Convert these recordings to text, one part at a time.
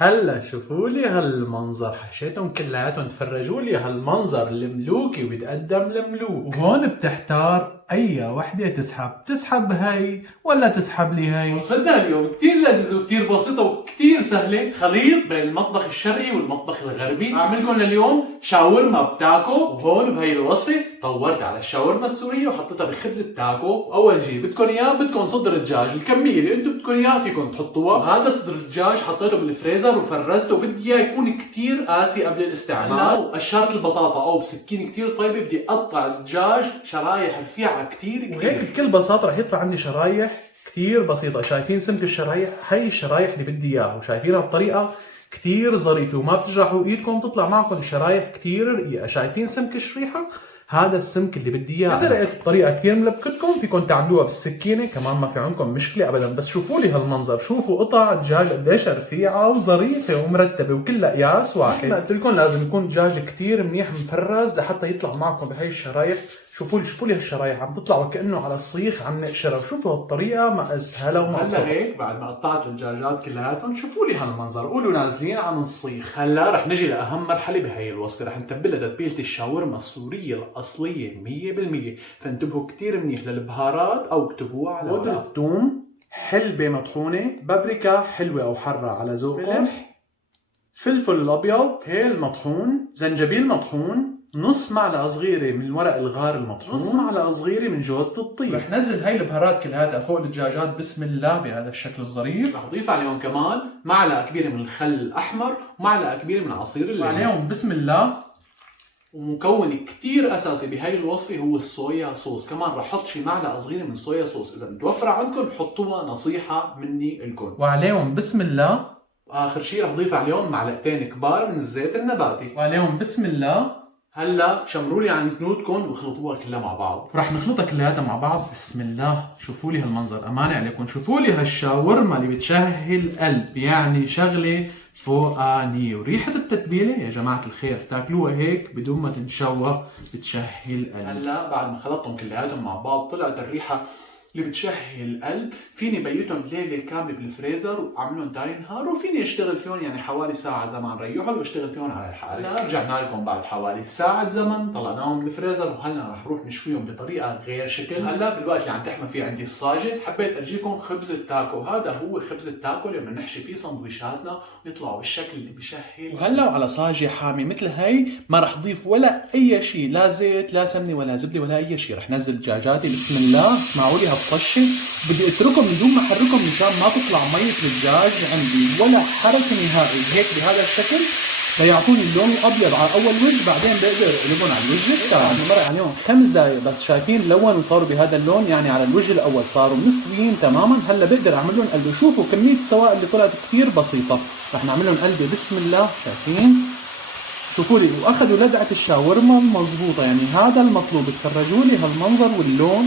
هلا شوفوا لي هالمنظر، حشيتهم كلياتهم تفرجوا لي هالمنظر الملوكي وبيتقدم الملوك. وهون بتحتار اي وحده تسحب هاي ولا تسحب لي هاي. وصفتنا اليوم كتير لذيذة وكتير بسيطة وكتير سهلة، خليط بين المطبخ الشرقي والمطبخ الغربي. أعمل لكم لليوم شاورما بتاكو، وهون بهي الوصفة طورت على الشاورما السورية وحطيتها بخبز التاكو. أول شيء بدكم إياه، بدكم صدر الدجاج، الكمية اللي أنتم بدكم إياه فيكم تحطوها. هذا صدر الدجاج حطيته بالفريزر وفرزته، بدي إياه يكون كتير قاسي قبل الاستعمال. وقشرت البطاطا أو بسكين كتير طيبة، بدي أقطع الدجاج شرايح رفيعة كتير. وهيك بكل بساطة رح يطلع عندي شرايح كتير بسيطة. شايفين سمك الشرايح؟ هي الشرايح اللي بدي اياها، وشايفينها بطريقة كتير ظريفة وما بتجرحوا ايدكم، تطلع معكم شرايح كتير رقيقة. شايفين سمك الشريحة؟ هذا السمك اللي بدي اياه. اذا لقيت طريقة كتير ملبكتكم فيكم تعملوها بالسكينة كمان، ما في عندكم مشكلة ابدا. بس شوفوا لي هالمنظر، شوفوا قطع الدجاج قديش رفيعة وظريفة ومرتبة وكلها قياس واحد. قلت لكم لازم يكون دجاج كتير منيح مفرز لحتى يطلع معكم بهي الشرايح. شوفوا لي هالشرايح عم تطلع وكأنه على الصيخ عم نقشرها. وشوفوا هالطريقة ما اسهلها وما هلا ابسطها. هيك بعد ما قطعت الدجاجات كلياتهم، شوفوا لي هالمنظر، قولوا نازلين عن الصيخ. هلا رح نجي لأهم مرحلة بهي الوصفة، رح نتبلها تتبيلة الشاورما السورية الأصلية 100%. فانتبهوا كتير منيح للبهارات أو اكتبوها على بودرة ثوم، حلبة مطحونة، بابريكا حلوة أو حارة على ذوقكم، فلفل الأبيض، هيل مطحون، زنجبيل مطحون، نص معلقة صغيرة من ورق الغار المطحون، نص معلقة صغيرة من جوزة الطيب. رح نزل هاي البهارات كلها فوق الدجاجات بسم الله بهذا الشكل الظريف. رح اضيف عليهم كمان معلقة كبيرة من الخل الأحمر ومعلقة كبيرة من عصير الليمون. وعليهم بسم الله. ومكون كتير أساسي بهاي الوصفة هو الصويا صوص، كمان رح أحط شي معلقة صغيرة من صويا صوص، إذا متوفرة عندكم حطوها، نصيحة مني لكم. وعليهم بسم الله. آخر شي رح أضيف عليهم معلقتين كبار من الزيت النباتي. وعليهم بسم الله. هلا شمروا لي عن زنودكم واخلطوها كلها مع بعض. رح نخلطها كلياتها مع بعض بسم الله. شوفوا لي هالمنظر، امانه عليكم. شوفوا لي هالشاورما اللي بتشهي القلب، يعني شغله فوقانيه. وريحه التتبيله يا جماعه الخير تاكلوها هيك بدون ما تنشوى، بتشهي القلب. هلا بعد ما خلطتهم كلياتهم مع بعض طلعت الريحه اللي بتشهي القلب. فيني بيتهم ليله كامله بالفريزر واعملهم تاني نهار، وفيني اشتغل فيهم يعني حوالي ساعه زمان ريحهم واشتغل فيهم على الحالة. هلا رجعنا لكم بعد حوالي ساعه زمن، طلعناهم من الفريزر وهلا رح نروح نشويهم بطريقه غير شكل. هلا بالوقت اللي عم تحمى فيه عندي الصاجه، حبيت ارجيكم خبز التاكو. هذا هو خبز التاكو اللي بدنا نحشي فيه سندويشاتنا ويطلعوا بالشكل اللي بشهي. وهلا وعلى صاجه حامي مثل هي ما رح ضيف ولا اي شيء، لا زيت لا سمنه ولا زبده ولا اي شيء. رح نزل دجاجاتي بسم الله. اسمعوا لي هالطشه، بدي اتركهم بدون ما احركهم مشان ما تطلع ميه الدجاج عندي ولا حركه نهائي. هيك بهذا الشكل ليعطوني اللون الابيض على اول وجه، بعدين بقدر اقلبهم على الوجه الثاني. مر عليهم 5 دقائق بس، شايفين لونوا وصاروا بهذا اللون، يعني على الوجه الاول صاروا مستويين تماما. هلا بقدر اعمل لهم قلبه. شوفوا كميه السوائل اللي طلعت كثير بسيطه. رح نعمل لهم قلبه بسم الله. شايفين؟ شوفوا لي، واخذوا لدعه الشاورما المضبوطه، يعني هذا المطلوب. تفرجوا لي هالمنظر واللون،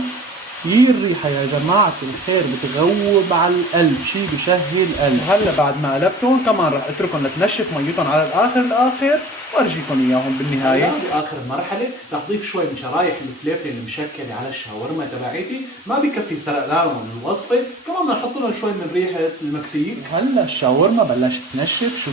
هي الريحة يا جماعة الخير بتغوب على القلب، شي بشهي القلب. هلا بعد ما قلبتهم كمان رح اتركهم لتنشف ميتهم على الاخر وارجيكم اياهم بالنهاية. باخر مرحله رح اضيف شوي من شرايح الفليفله المشكله على الشاورما تبعيتي. ما بكفي سرق لهم من الوصفه، كمان بدنا نحط لهم شوي من ريحه المكسيك. هلا الشاورما بلشت تنشف.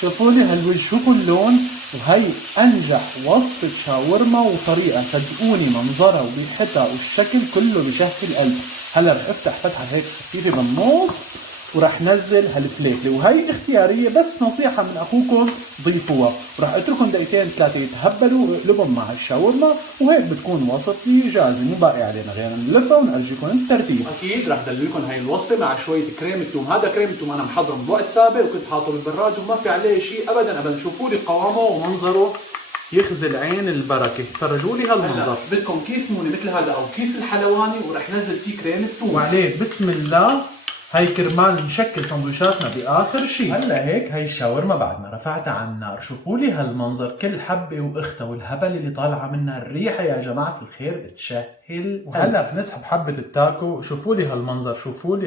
شوفوا لي هالوجه، شوفوا اللون. وهي انجح وصفة شاورما وطريقة، صدقوني منظرها وريحتها والشكل كله بشهي القلب. هلا رح افتح فتحة هيك خفيفة بالنص ورح نزل هالفليفله، وهي اختياريه بس نصيحه من اخوكم ضيفوها. ورح اتركهم دقيقتين 3 يتهبلوا واقلبهم مع الشاورما، وهيك بتكون وصفتي جاهزه. مو باقي علينا غير نلفها ونرجيكم الترتيب. اكيد رح دللكم هاي الوصفه مع شويه كريمه ثوم. هذا كريمه ثوم انا محضره بوقت سابق وكنت حاطه بالبراد وما في عليه شيء ابدا ابدا. شوفوا لي قوامه ومنظره يخزي العين البركه. فرجوا لي هالمنظر. بدكم كيس موني مثل هذا او كيس الحلواني ورح نزل فيه كريمه ثوم وعليه بسم الله. هاي كرمال نشكل سندويشاتنا باخر شيء. هلا هيك هي الشاورما بعد ما رفعتها على النار. شوفوا لي هالمنظر، كل حبه واختها والهبل اللي طالعه منها. الريحه يا جماعه الخير بتشهي. وهلا رح نسحب حبه التاكو. شوفوا لي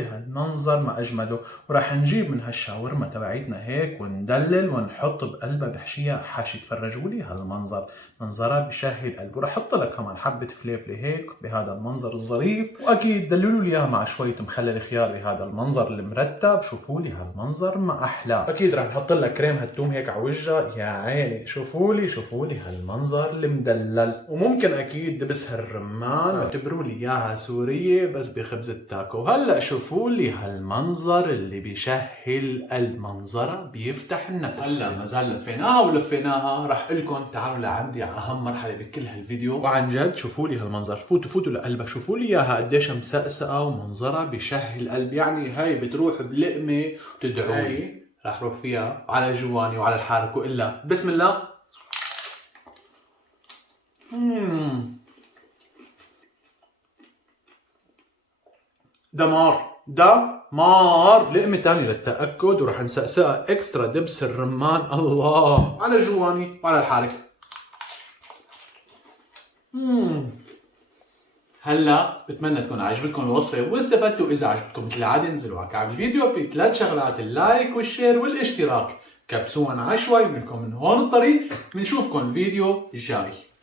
هالمنظر ما اجمله. وراح نجيب من هالشاورما تبعيتنا هيك وندلل ونحط بقلبها بحشيها حشي. تفرجوا لي هالمنظر، منظرها بشهي القلب. وراح احط لك كمان حبه فليفله هيك بهذا المنظر الظريف. واكيد دللوا لي اياها مع شويه مخلل خيار بهذا هالمنظر المرتب، شوفوا لي هالمنظر ما احلى. اكيد رح نحط لها كريم هالثوم هيك على وجهها، يا عيني شوفوا لي هالمنظر المدلل. وممكن اكيد دبس هالرمان، اعتبروا لي اياها سوريه بس بخبز التاكو. هلا شوفوا لي هالمنظر اللي بيشهل المنظره بيفتح النفس. هلا ما زال لفيناها رح لكم تعالوا لعندي على اهم مرحله بكل هالفيديو، وعن جد شوفوا لي هالمنظر. فوتوا لقلبها، شوفوا لي اياها قديش مسقسقه ومنظرها بشهي القلب. يعني هاي بتروح بلقمه وتدعوا لي. رح روح فيها على جواني وعلى الحارك والا بسم الله. دمار لقمة تانية للتأكد، ورح نسقسقها اكسترا دبس الرمان. الله، على جواني وعلى الحارك. هلا بتمنى تكون عجبتكم الوصفه واستفدتوا. اذا عجبتكم مثل العاده انزلوا على كعب الفيديو في 3 شغلات: اللايك والشير والاشتراك. كبسونا عشوائي منكم من هون الطريق. بنشوفكم الفيديو الجاي.